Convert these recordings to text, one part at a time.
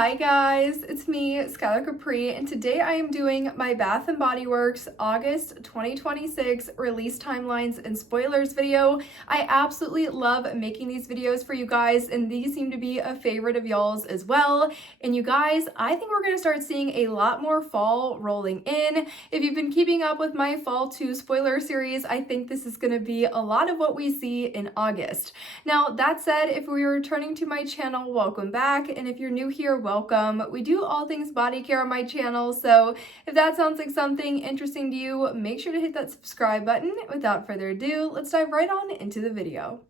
Hi guys, it's me, Skylar Capri, and today I am doing my Bath & Body Works August 2026 release timelines and spoilers video. I absolutely love making these videos for you guys, and these seem to be a favorite of y'all's as well. And you guys, I think we're going to start seeing a lot more fall rolling in. If you've been keeping up with my Fall 2 spoiler series, I think this is going to be a lot of what we see in August. Now, that said, if you're returning to my channel, welcome back, and if you're new here, welcome. We do all things body care on my channel, so if that sounds like something interesting to you, make sure to hit that subscribe button. Without further ado, let's dive right on into the video.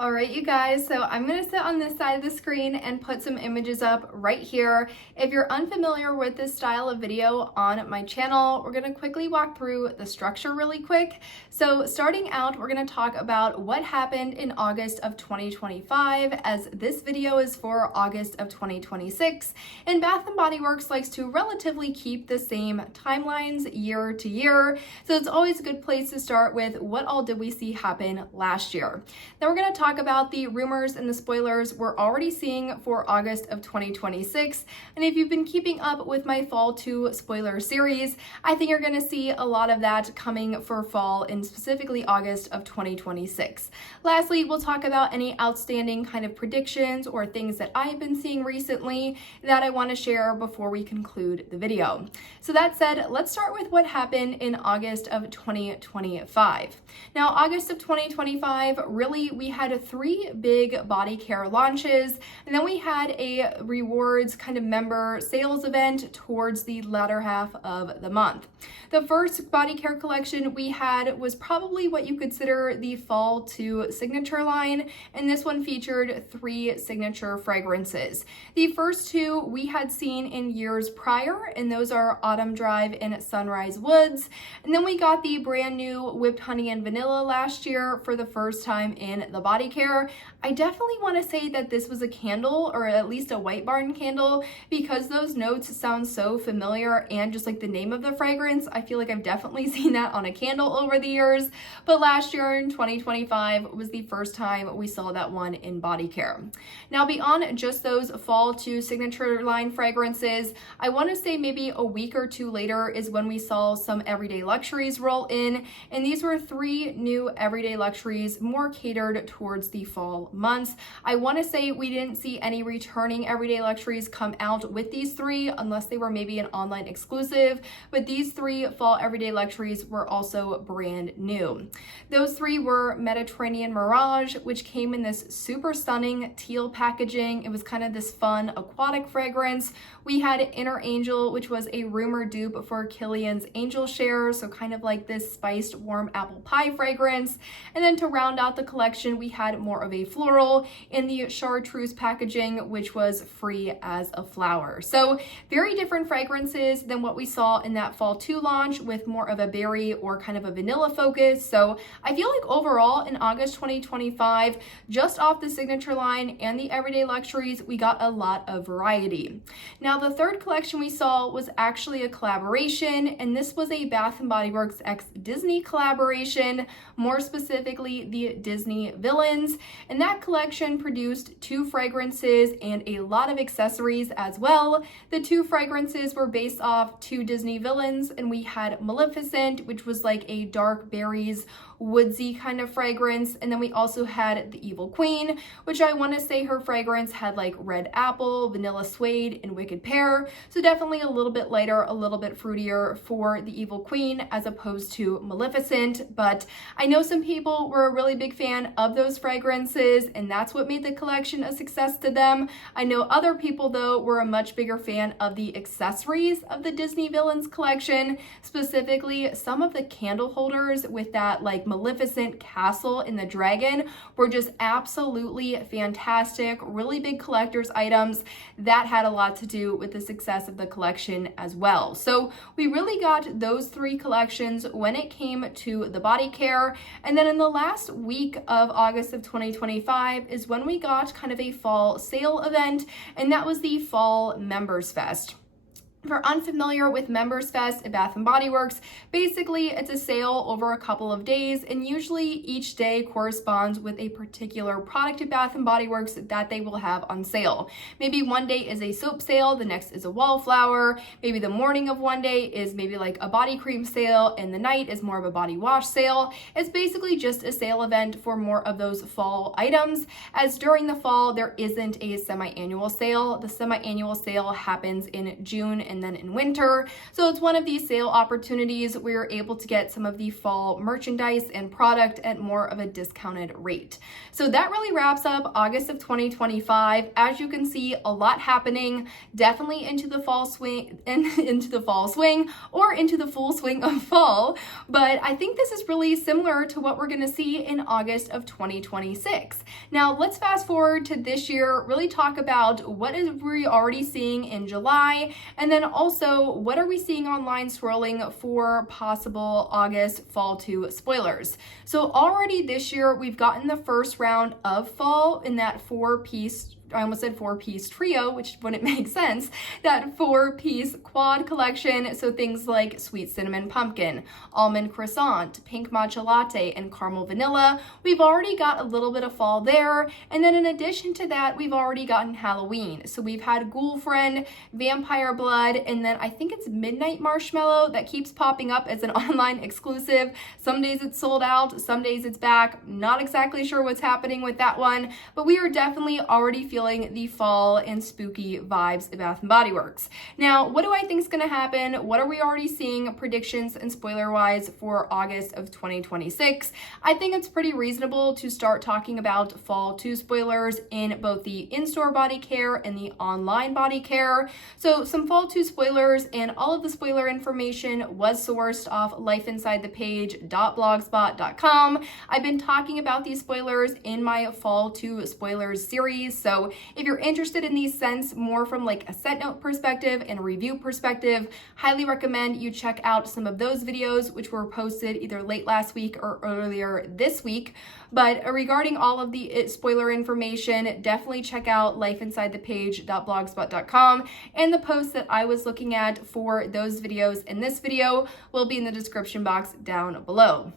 All right, you guys, so I'm gonna sit on this side of the screen and put some images up right here. If you're unfamiliar with this style of video on my channel, we're gonna quickly walk through the structure really quick. So starting out, we're gonna talk about what happened in August of 2025, as this video is for August of 2026. And Bath & Body Works likes to relatively keep the same timelines year to year. So it's always a good place to start with what all did we see happen last year. Then we're gonna talk about the rumors and the spoilers we're already seeing for August of 2026. And if you've been keeping up with my Fall 2 spoiler series, I think you're going to see a lot of that coming for fall and specifically August of 2026. Lastly, we'll talk about any outstanding kind of predictions or things that I've been seeing recently that I want to share before we conclude the video. So that said, let's start with what happened in August of 2025. Now, August of 2025, really, we had 3 big body care launches, and then we had a rewards kind of member sales event towards the latter half of the month. The first body care collection we had was probably what you consider the Fall 2 signature line, and this one featured 3 signature fragrances. The first 2 we had seen in years prior, and those are Autumn Drive and Sunrise Woods. And then we got the brand new Whipped Honey and Vanilla last year for the first time in the body care. I definitely want to say that this was a candle, or at least a White Barn candle, because those notes sound so familiar, and just like the name of the fragrance, I feel like I've definitely seen that on a candle over the years. But last year in 2025 was the first time we saw that one in body care. Now, beyond just those Fall 2 signature line fragrances, I want to say maybe a week or 2 later is when we saw some Everyday Luxuries roll in, and these were 3 new Everyday Luxuries more catered towards the fall months. I want to say we didn't see any returning Everyday Luxuries come out with these 3 unless they were maybe an online exclusive, but these 3 fall Everyday Luxuries were also brand new. Those 3 were Mediterranean Mirage, which came in this super stunning teal packaging. It was kind of this fun aquatic fragrance. We had Inner Angel, which was a rumor dupe for Kilian's Angel Share, so kind of like this spiced warm apple pie fragrance. And then to round out the collection, we had more of a floral in the chartreuse packaging, which was free as a flower. So very different fragrances than what we saw in that Fall 2 launch, with more of a berry or kind of a vanilla focus. So I feel like overall in August 2025, just off the signature line and the Everyday Luxuries, we got a lot of variety. Now, the third collection we saw was actually a collaboration, and this was a Bath & Body Works x Disney collaboration, more specifically the Disney Villains. And that collection produced 2 fragrances and a lot of accessories as well. The 2 fragrances were based off 2 Disney villains, and we had Maleficent, which was like a dark berries, woodsy kind of fragrance. And then we also had the Evil Queen, which I want to say her fragrance had like red apple, vanilla suede, and wicked pear. So definitely a little bit lighter, a little bit fruitier for the Evil Queen as opposed to Maleficent. But I know some people were a really big fan of those fragrances, and that's what made the collection a success to them. I know other people, though, were a much bigger fan of the accessories of the Disney Villains collection, specifically some of the candle holders with that like Maleficent castle and the dragon were just absolutely fantastic, really big collector's items that had a lot to do with the success of the collection as well. So we really got those 3 collections when it came to the body care. And then in the last week of August of 2025 is when we got kind of a fall sale event, and that was the Fall Members Fest. If you're unfamiliar with Members Fest at Bath & Body Works, basically it's a sale over a couple of days, and usually each day corresponds with a particular product at Bath & Body Works that they will have on sale. Maybe one day is a soap sale, the next is a wallflower, maybe the morning of one day is maybe like a body cream sale, and the night is more of a body wash sale. It's basically just a sale event for more of those fall items, as during the fall there isn't a semi-annual sale. The semi-annual sale happens in June and then in winter. So it's one of these sale opportunities where you're able to get some of the fall merchandise and product at more of a discounted rate. So that really wraps up August of 2025. As you can see, a lot happening, definitely into the fall swing or into the full swing of fall. But I think this is really similar to what we're going to see in August of 2026. Now let's fast forward to this year, really talk about what is we already seeing in July, and then also what are we seeing online swirling for possible August fall 2 spoilers. So already this year we've gotten the first round of fall in that I almost said four-piece trio, which wouldn't make sense, that four-piece quad collection. So things like sweet cinnamon pumpkin, almond croissant, pink matcha latte, and caramel vanilla. We've already got a little bit of fall there. And then in addition to that, we've already gotten Halloween. So we've had Ghoul Friend, Vampire Blood, and then I think it's Midnight Marshmallow that keeps popping up as an online exclusive. Some days it's sold out, some days it's back. Not exactly sure what's happening with that one, but we are definitely already feeling the fall and spooky vibes at Bath & Body Works. Now, what do I think is going to happen? What are we already seeing predictions and spoiler-wise for August of 2026? I think it's pretty reasonable to start talking about fall 2 spoilers in both the in-store body care and the online body care. So some fall 2 spoilers, and all of the spoiler information was sourced off lifeinsidethepage.blogspot.com. I've been talking about these spoilers in my fall 2 spoilers series, so if you're interested in these scents more from like a scent note perspective and a review perspective, highly recommend you check out some of those videos, which were posted either late last week or earlier this week. But regarding all of the spoiler information, definitely check out lifeinsidethepage.blogspot.com, and the post that I was looking at for those videos in this video will be in the description box down below.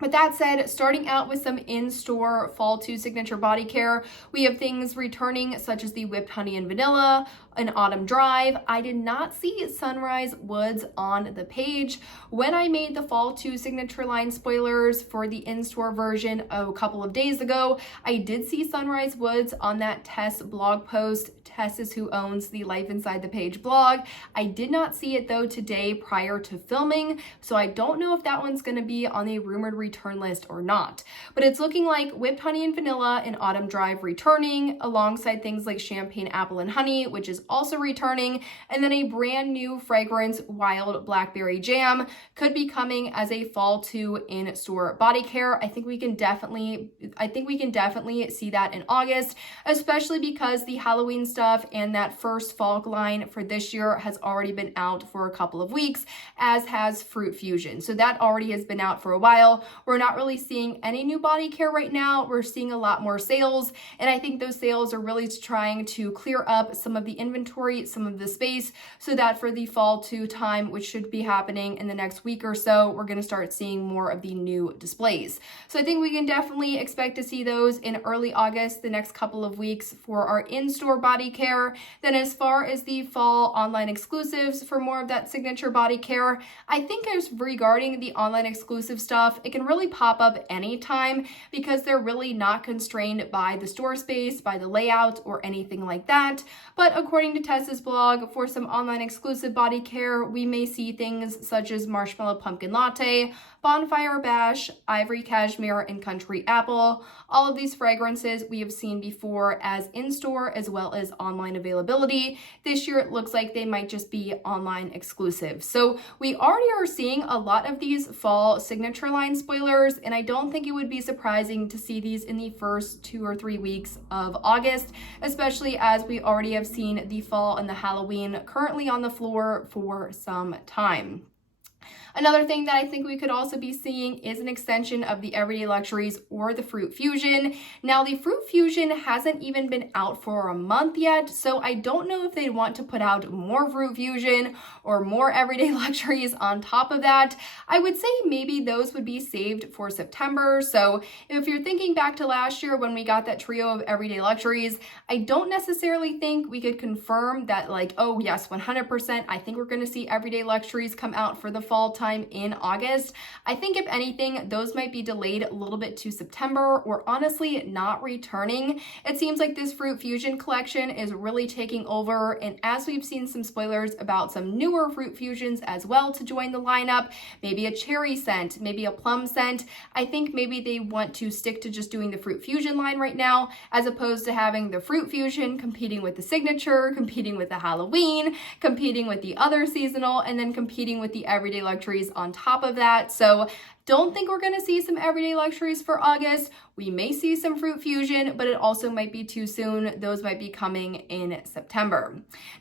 With that said, starting out with some in-store fall 2 signature body care, we have things returning such as the Whipped Honey and Vanilla, an Autumn Drive. I did not see Sunrise Woods on the page. When I made the fall 2 signature line spoilers for the in-store version a couple of days ago, I did see Sunrise Woods on that Tess blog post. Tess is who owns the Life Inside the Page blog. I did not see it though today prior to filming, so I don't know if that one's going to be on the rumored return list or not. But it's looking like Whipped Honey and Vanilla and Autumn Drive returning, alongside things like Champagne Apple and Honey, which is also returning, and then a brand new fragrance, Wild Blackberry Jam, could be coming as a fall 2 in-store body care. I think we can definitely see that in August, especially because the Halloween stuff and that first fall line for this year has already been out for a couple of weeks, as has Fruit Fusion. So that already has been out for a while. We're not really seeing any new body care right now. We're seeing a lot more sales, and I think those sales are really trying to clear up some of the inventory, some of the space, so that for the fall 2 time, which should be happening in the next week or so, we're going to start seeing more of the new displays. So I think we can definitely expect to see those in early August, the next couple of weeks, for our in-store body care. Then as far as the fall online exclusives for more of that signature body care, I think as regarding the online exclusive stuff, it can really pop up anytime because they're really not constrained by the store space, by the layout, or anything like that. But according to Tess's blog, for some online exclusive body care, we may see things such as Marshmallow Pumpkin Latte, Bonfire Bash, Ivory Cashmere, and Country Apple. All of these fragrances we have seen before as in-store as well as online availability. This year it looks like they might just be online exclusive. So we already are seeing a lot of these fall signature line spoilers, and I don't think it would be surprising to see these in the first 2 or 3 weeks of August, especially as we already have seen the fall and the Halloween currently on the floor for some time. Another thing that I think we could also be seeing is an extension of the Everyday Luxuries or the Fruit Fusion. Now, the Fruit Fusion hasn't even been out for a month yet, so I don't know if they'd want to put out more Fruit Fusion or more Everyday Luxuries on top of that. I would say maybe those would be saved for September. So if you're thinking back to last year when we got that trio of Everyday Luxuries, I don't necessarily think we could confirm that like, oh yes, 100%, I think we're going to see Everyday Luxuries come out for the fall time in August. I think if anything, those might be delayed a little bit to September or honestly not returning. It seems like this Fruit Fusion collection is really taking over, and as we've seen some spoilers about some newer Fruit Fusions as well to join the lineup, maybe a cherry scent, maybe a plum scent, I think maybe they want to stick to just doing the Fruit Fusion line right now, as opposed to having the Fruit Fusion competing with the Signature, competing with the Halloween, competing with the other seasonal, and then competing with the Everyday Luxuries on top of that. So don't think we're going to see some Everyday Luxuries for August. We may see some Fruit Fusion, but it also might be too soon. Those might be coming in September.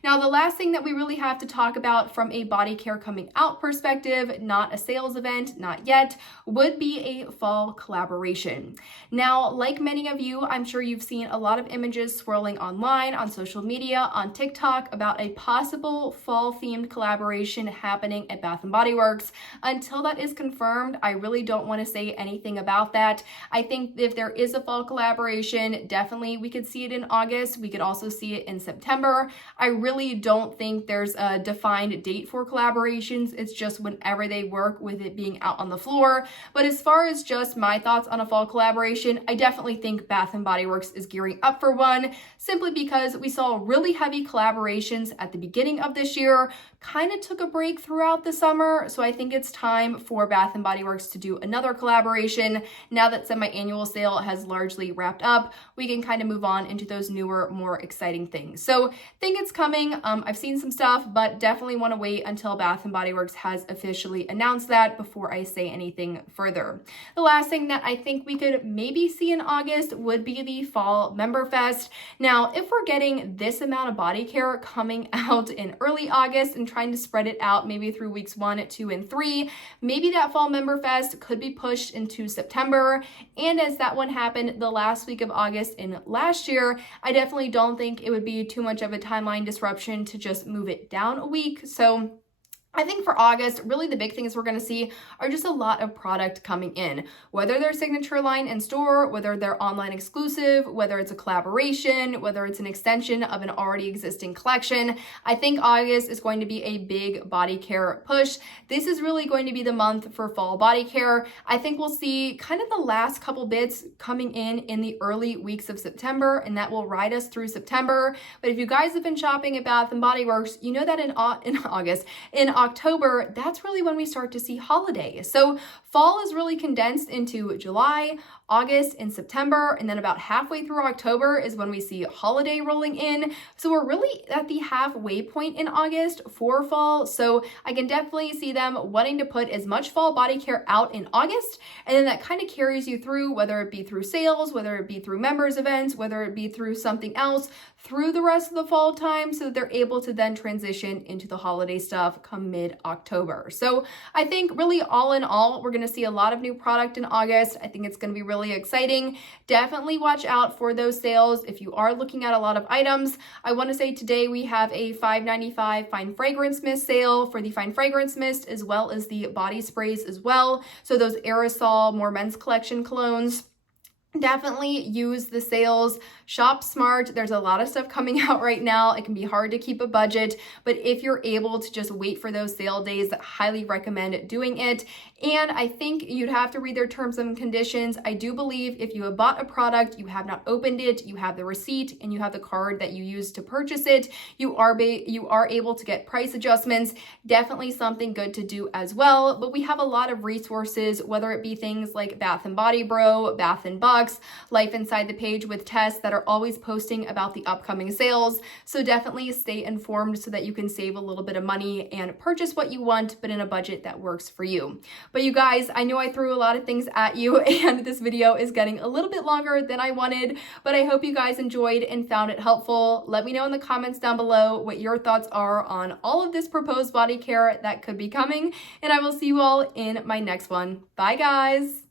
Now, the last thing that we really have to talk about from a body care coming out perspective, not a sales event, not yet, would be a fall collaboration. Now, like many of you, I'm sure you've seen a lot of images swirling online, on social media, on TikTok about a possible fall-themed collaboration happening at Bath & Body Works. Until that is confirmed, I really don't want to say anything about that. I think if there is a fall collaboration, definitely we could see it in August. We could also see it in September. I really don't think there's a defined date for collaborations. It's just whenever they work with it being out on the floor. But as far as just my thoughts on a fall collaboration, I definitely think Bath & Body Works is gearing up for one, simply because we saw really heavy collaborations at the beginning of this year, kind of took a break throughout the summer. So I think it's time for Bath & Body Works to do another collaboration. Now that semi-annual sale has largely wrapped up, we can kind of move on into those newer, more exciting things. So think it's coming. I've seen some stuff, but definitely want to wait until Bath & Body Works has officially announced that before I say anything further. The last thing that I think we could maybe see in August would be the Fall Member Fest. Now, if we're getting this amount of body care coming out in early August and trying to spread it out maybe through weeks 1, 2, and 3, maybe that Fall Member Fest could be pushed into September. And as that one happened the last week of August in last year, I definitely don't think it would be too much of a timeline disruption to just move it down a week. So I think for August, really the big things we're going to see are just a lot of product coming in, whether they're signature line in store, whether they're online exclusive, whether it's a collaboration, whether it's an extension of an already existing collection. I think August is going to be a big body care push. This is really going to be the month for fall body care. I think we'll see kind of the last couple bits coming in the early weeks of September, and that will ride us through September. But if you guys have been shopping at Bath & Body Works, you know that in October, that's really when we start to see holidays. So fall is really condensed into July, August, and September, and then about halfway through October is when we see holiday rolling in. So we're really at the halfway point in August for fall. So I can definitely see them wanting to put as much fall body care out in August, and then that kind of carries you through, whether it be through sales, whether it be through members events, whether it be through something else, through the rest of the fall time, so that they're able to then transition into the holiday stuff come mid-October. So I think really all in all, we're going to see a lot of new product in August. I think it's going to be really exciting. Definitely watch out for those sales if you are looking at a lot of items. I want to say today we have a $5.95 Fine Fragrance Mist sale for the Fine Fragrance Mist, as well as the body sprays as well. So those aerosol, more men's collection colognes. Definitely use the sales, shop smart. There's a lot of stuff coming out right now. It can be hard to keep a budget, but if you're able to just wait for those sale days, I highly recommend doing it. And I think you'd have to read their terms and conditions. I do believe if you have bought a product, you have not opened it, you have the receipt, and you have the card that you used to purchase it, you are able to get price adjustments. Definitely something good to do as well. But we have a lot of resources, whether it be things like Bath & Body Bro, Bath & Buck, Box, Life Inside the Page with Tess that are always posting about the upcoming sales. So definitely stay informed so that you can save a little bit of money and purchase what you want, but in a budget that works for you. But you guys, I know I threw a lot of things at you and this video is getting a little bit longer than I wanted, but I hope you guys enjoyed and found it helpful. Let me know in the comments down below what your thoughts are on all of this proposed body care that could be coming, and I will see you all in my next one. Bye guys!